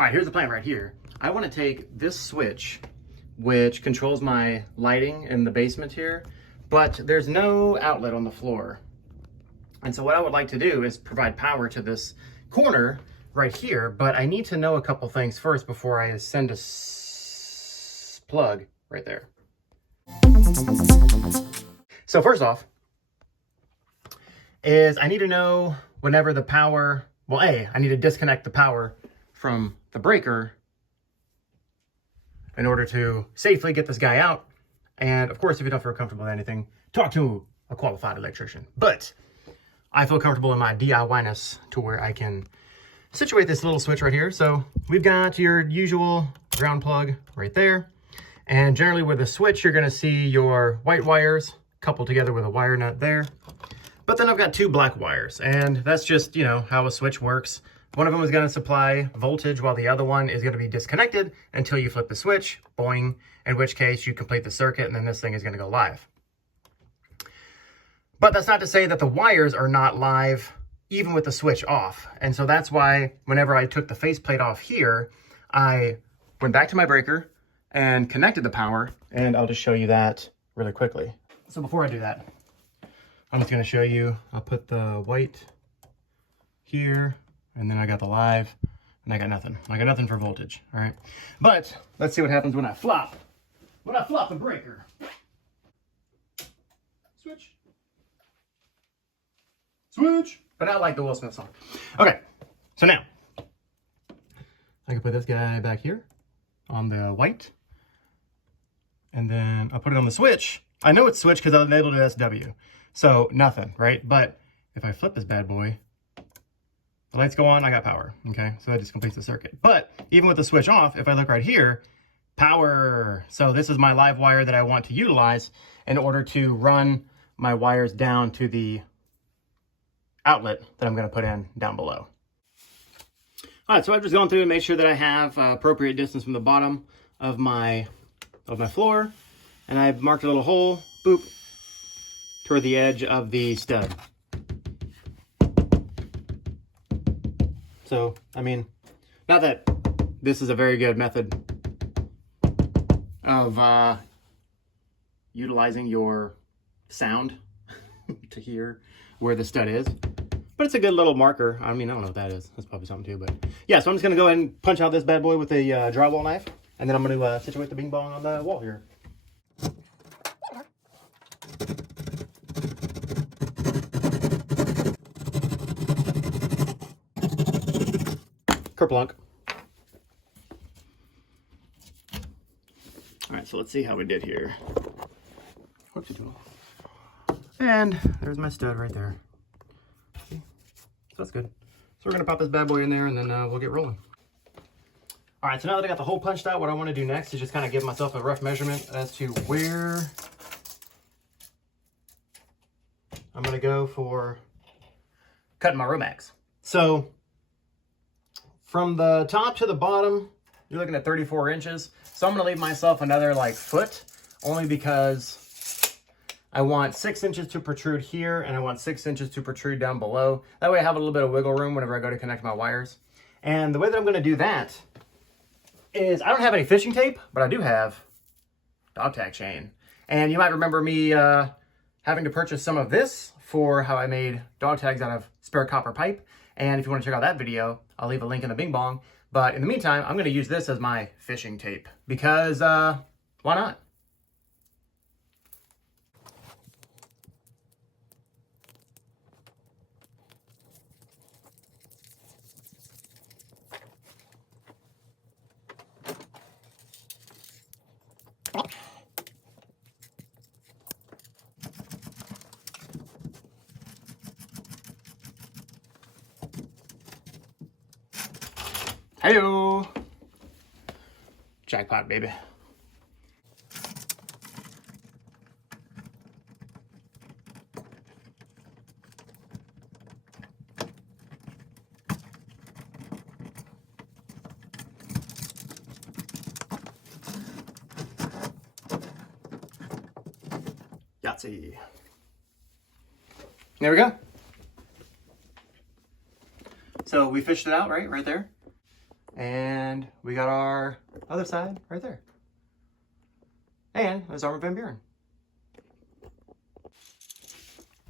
All right, here's the plan right here. I want to take this switch, which controls my lighting in the basement here, but there's no outlet on the floor. And so what I would like to do is provide power to this corner right here, but I need to know a couple things first before I send a plug right there. So first off, is I need to know whenever the power, well, I need to disconnect the power from the breaker in order to safely get this guy out. And of course, if you don't feel comfortable with anything, talk to a qualified electrician. But I feel comfortable in my DIY-ness to where I can situate this little switch right here. So we've got your usual ground plug right there. And generally with a switch, you're gonna see your white wires coupled together with a wire nut there. But then I've got two black wires, and that's just, you know, how a switch works. One of them is gonna supply voltage while the other one is gonna be disconnected until you flip the switch, boing, in which case you complete the circuit and then this thing is gonna go live. But that's not to say that the wires are not live even with the switch off. And so that's why whenever I took the faceplate off here, I went back to my breaker and connected the power, and I'll just show you that really quickly. So before I do that, I'm just gonna show you, I'll put the white here, and then I got the live, and I got nothing. I got nothing for voltage, all right? But let's see what happens when I flop. When I flop the breaker. Switch. Switch. But not like the Will Smith song. Okay, so now, I can put this guy back here on the white, and then I'll put it on the switch. I know it's switch because I labeled it SW. So nothing, right? But if I flip this bad boy, the lights go on, I got power, okay? So that just completes the circuit. But even with the switch off, if I look right here, power. So this is my live wire that I want to utilize in order to run my wires down to the outlet that I'm gonna put in down below. All right, so I've just gone through and made sure that I have appropriate distance from the bottom of my floor, and I've marked a little hole, boop, toward the edge of the stud. So, I mean, not that this is a very good method of utilizing your sound to hear where the stud is, but it's a good little marker. I mean, I don't know what that is. That's probably something too, but yeah, so I'm just gonna go ahead and punch out this bad boy with a drywall knife, and then I'm gonna situate the bing bong on the wall here. Kerplunk. All right, so let's see how we did here. Whoopsie doodle. And there's my stud right there. See? So that's good. So we're gonna pop this bad boy in there, and then we'll get rolling. All right, so now that I got the hole punched out, what I wanna do next is just kind of give myself a rough measurement as to where I'm gonna go for cutting my Romex. So from the top to the bottom, you're looking at 34 inches. So I'm gonna leave myself another like foot, only because I want 6 inches to protrude here, and I want 6 inches to protrude down below. That way I have a little bit of wiggle room whenever I go to connect my wires. And the way that I'm gonna do that is I don't have any fishing tape, but I do have dog tag chain. And you might remember me having to purchase some of this for how I made dog tags out of spare copper pipe. And if you wanna check out that video, I'll leave a link in the bing bong. But in the meantime, I'm gonna use this as my fishing tape because why not? Hey-o! Jackpot, baby. Yahtzee. There we go. So we fished it out right there. And And we got our other side right there. And there's Armin van Buuren.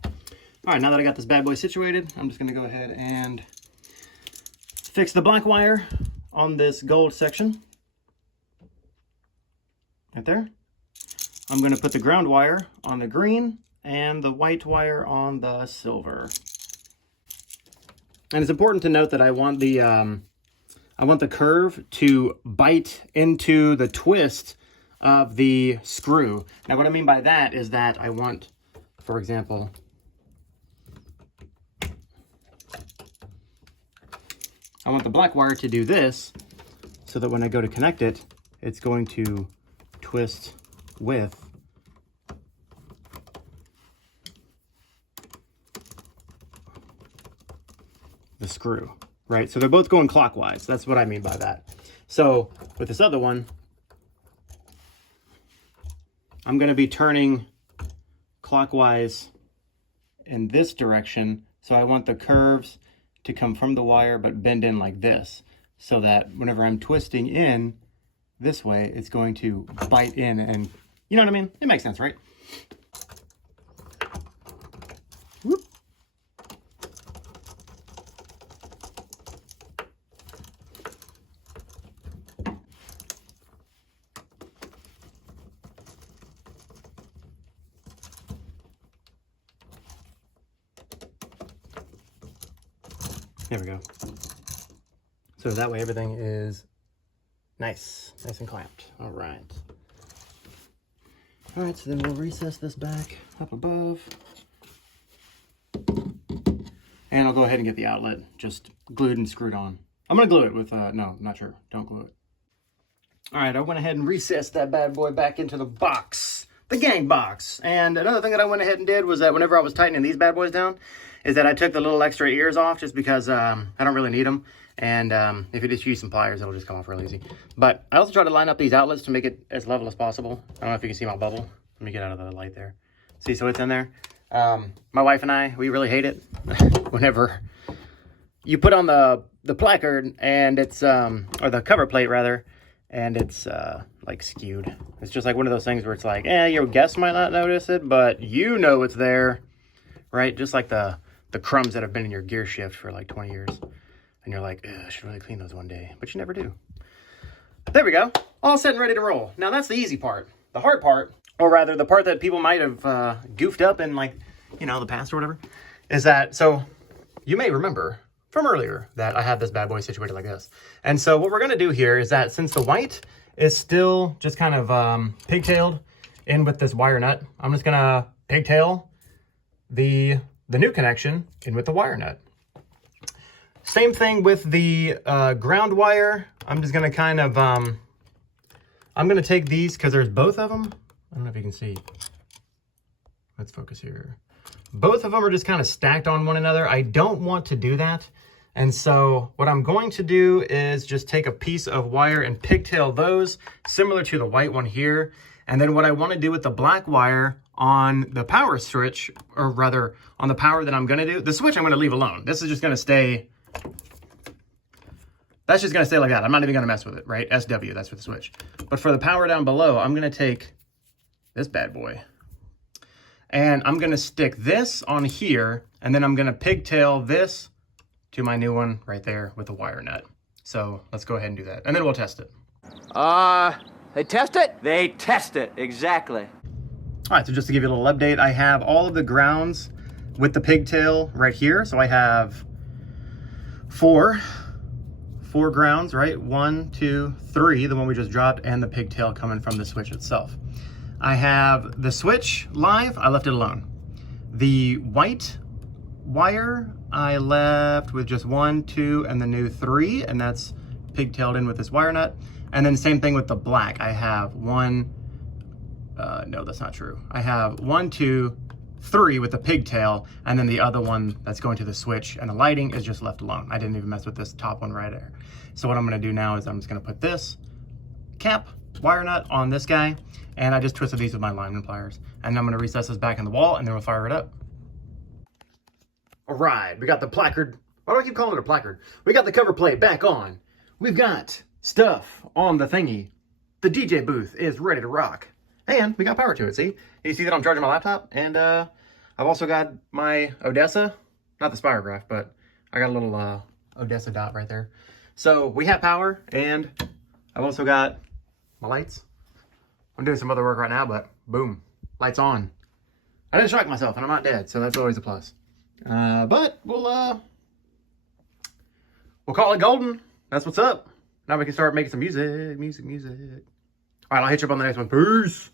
All right, now that I got this bad boy situated, I'm just gonna go ahead and fix the black wire on this gold section. Right there. I'm gonna put the ground wire on the green and the white wire on the silver. And it's important to note that I want the curve to bite into the twist of the screw. Now what I mean by that is that I want, for example, I want the black wire to do this so that when I go to connect it, it's going to twist with the screw, right? So they're both going clockwise. That's what I mean by that. So with this other one, I'm going to be turning clockwise in this direction. So I want the curves to come from the wire but bend in like this, so that whenever I'm twisting in this way, it's going to bite in, and you know what I mean? It makes sense, right? Whoop. There we go. So that way everything is nice and clamped. All right. All right, so then we'll recess this back up above. And I'll go ahead and get the outlet just glued and screwed on. I'm gonna glue it with, no, not sure, don't glue it. All right, I went ahead and recessed that bad boy back into the box, the gang box. And another thing that I went ahead and did was that whenever I was tightening these bad boys down, is that I took the little extra ears off just because I don't really need them. And if you just use some pliers, it'll just come off real easy. But I also try to line up these outlets to make it as level as possible. I don't know if you can see my bubble. Let me get out of the light there. See, so it's in there. My wife and I, we really hate it whenever you put on the placard and it's, or the cover plate rather, and it's like skewed. It's just like one of those things where it's like, your guests might not notice it, but you know it's there, right? Just like the crumbs that have been in your gear shift for like 20 years. And you're like, I should really clean those one day, but you never do. There we go, all set and ready to roll. Now that's the easy part. The hard part, or rather the part that people might have goofed up in, like, you know, the past or whatever, is that, so you may remember from earlier that I had this bad boy situated like this. And so what we're gonna do here is that since the white is still just kind of pigtailed in with this wire nut, I'm just gonna pigtail the new connection in with the wire nut. Same thing with the ground wire. I'm just gonna kind of, I'm gonna take these because there's both of them. I don't know if you can see. Let's focus here. Both of them are just kind of stacked on one another. I don't want to do that. And so what I'm going to do is just take a piece of wire and pigtail those, similar to the white one here. And then what I want to do with the black wire on the power switch, or rather on the power that I'm gonna do, the switch I'm gonna leave alone. This is just gonna stay, that's just gonna stay like that. I'm not even gonna mess with it, right? SW, that's for the switch. But for the power down below, I'm gonna take this bad boy and I'm gonna stick this on here, and then I'm gonna pigtail this to my new one right there with a wire nut. So let's go ahead and do that, and then we'll test it. They test it? They test it, exactly. All right, so just to give you a little update, I have all of the grounds with the pigtail right here. So I have four grounds, right? 1, 2, 3, the one we just dropped, and the pigtail coming from the switch itself. I have the switch live, I left it alone. The white wire, I left with just 1, 2, and the new 3, and that's pigtailed in with this wire nut. And then same thing with the black. I have no, that's not true. I have 1, 2, 3 with the pigtail, and then the other one that's going to the switch, and the lighting is just left alone. I didn't even mess with this top one right there. So what I'm gonna do now is I'm just gonna put this cap wire nut on this guy, and I just twisted these with my lineman pliers. And I'm gonna recess this back in the wall, and then we'll fire it up. All right, we got the placard. Why do I keep calling it a placard? We got the cover plate back on. We've got stuff on the thingy. The DJ booth is ready to rock. And we got power to it, see? You see that I'm charging my laptop? And I've also got my Odessa. Not the Spirograph, but I got a little Odessa dot right there. So we have power, and I've also got my lights. I'm doing some other work right now, but boom, lights on. I didn't shock myself, and I'm not dead, so that's always a plus. But we'll call it golden. That's what's up. Now we can start making some music. All right, I'll hit you up on the next one. Peace.